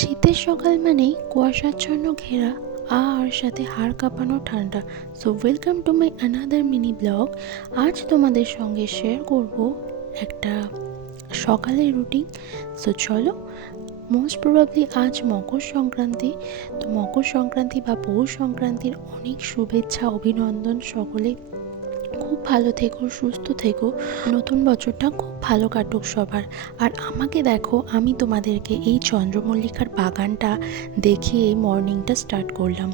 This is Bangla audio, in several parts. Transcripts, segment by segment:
শীতের সকাল মানেই কুয়াশাচ্ছন্ন ঘেরা আর সাথে হাড় কাঁপানো ঠান্ডা। So welcome to my another mini blog. আজ তোমাদের সঙ্গে শেয়ার করব একটা সকালের রুটিন। সো চলো, মোস্ট প্রবাবলি আজ মকর সংক্রান্তি। তো মকর সংক্রান্তি বা পৌষ সংক্রান্তির অনেক শুভেচ্ছা, অভিনন্দন। সকলে খুব ভালো থেকো, সুস্থ থেকো, নতুন বছরটা খুব ভালো কাটুক সবার। আর আমাকে দেখো, আমি তোমাদেরকে এই চন্দ্রমল্লিকার বাগানটা দেখিয়ে মর্নিংটা স্টার্ট করলাম।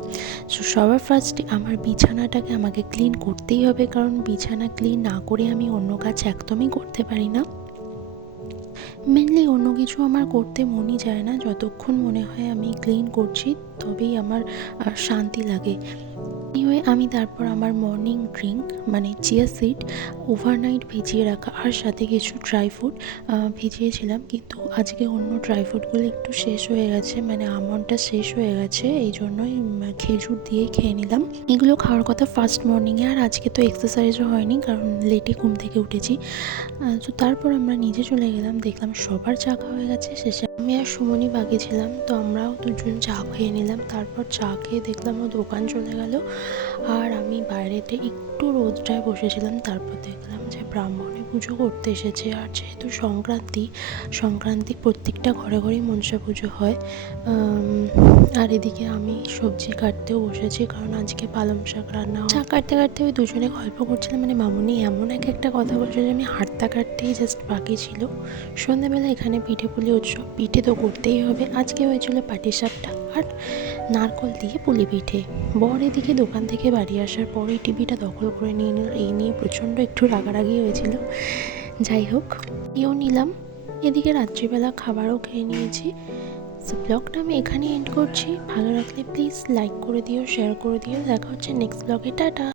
সো সবার ফার্স্টে আমার বিছানাটাকে আমাকে ক্লিন করতেই হবে, কারণ বিছানা ক্লিন না করে আমি অন্য কাজ একদমই করতে পারি না। মেনলি অন্য কিছু আমার করতে মনই যায় না, যতক্ষণ মনে হয় আমি ক্লিন করছি তবেই আমার শান্তি লাগে। এনিওয়ে, আমি তারপর আমার মর্নিং ড্রিঙ্ক মানে চিয়া সিড ওভারনাইট ভিজিয়ে রাখা আর সাথে কিছু ড্রাই ফ্রুট ভিজিয়েছিলাম, কিন্তু আজকে অন্য ড্রাই ফ্রুটগুলো একটু শেষ হয়ে গেছে, মানে আমন্ডটা শেষ হয়ে গেছে, এই জন্যই খেজুর দিয়েই খেয়ে নিলাম। এগুলো খাওয়ার কথা ফার্স্ট মর্নিংয়ে, আর আজকে তো এক্সারসাইজও হয়নি কারণ লেটে ঘুম থেকে উঠেছি। তো তারপর আমরা নিচে চলে গেলাম, দেখলাম সবার চা খাওয়া হয়ে গেছে। শেষে আমি আর সুমনি বাকি ছিলাম, তো আমরাও দুজন চা খেয়ে নিলাম। তারপর চা খেয়ে দেখলাম ও দোকান চলে গেল, আর আমি বাইরেতে একটু রোদটায় বসেছিলাম। তারপর দেখলাম যে ব্রাহ্মণে পুজো করতে এসেছে, আর যেহেতু সংক্রান্তি প্রত্যেকটা ঘরে ঘরেই মনসা পুজো হয়। আর এদিকে আমি সবজি কাটতেও বসেছি, কারণ আজকে পালং শাক রান্না। চা কাটতে কাটতে ওই দুজনে গল্প করছিলাম, মানে মামুনি এমন একটা কথা বলছে যে আমি হাঁটতে কাটতেই জাস্ট বাকি ছিল। সন্ধ্যাবেলা এখানে পিঠে পুলি উৎসব, পিঠে তো করতেই হবে। আজকে হয়েছিল পাটিসাপটা আর নারকল দিয়ে পুলি পিঠে। বর এদিকে দোকান থেকে বাড়ি আসার পরেই টিভিটা দখল করে নিয়ে নিল, এই নিয়ে প্রচণ্ড একটু রাগারাগি হয়েছিল। যাই হোক, এও নিলাম। এদিকে রাত্রিবেলা খাবারও খেয়ে নিয়েছি। সো ব্লগটা আমি এখানেই এন্ড করছি। ভালো লাগলে প্লিজ লাইক করে দিও, শেয়ার করে দিও। দেখা হচ্ছে নেক্সট ব্লগে। টাটা।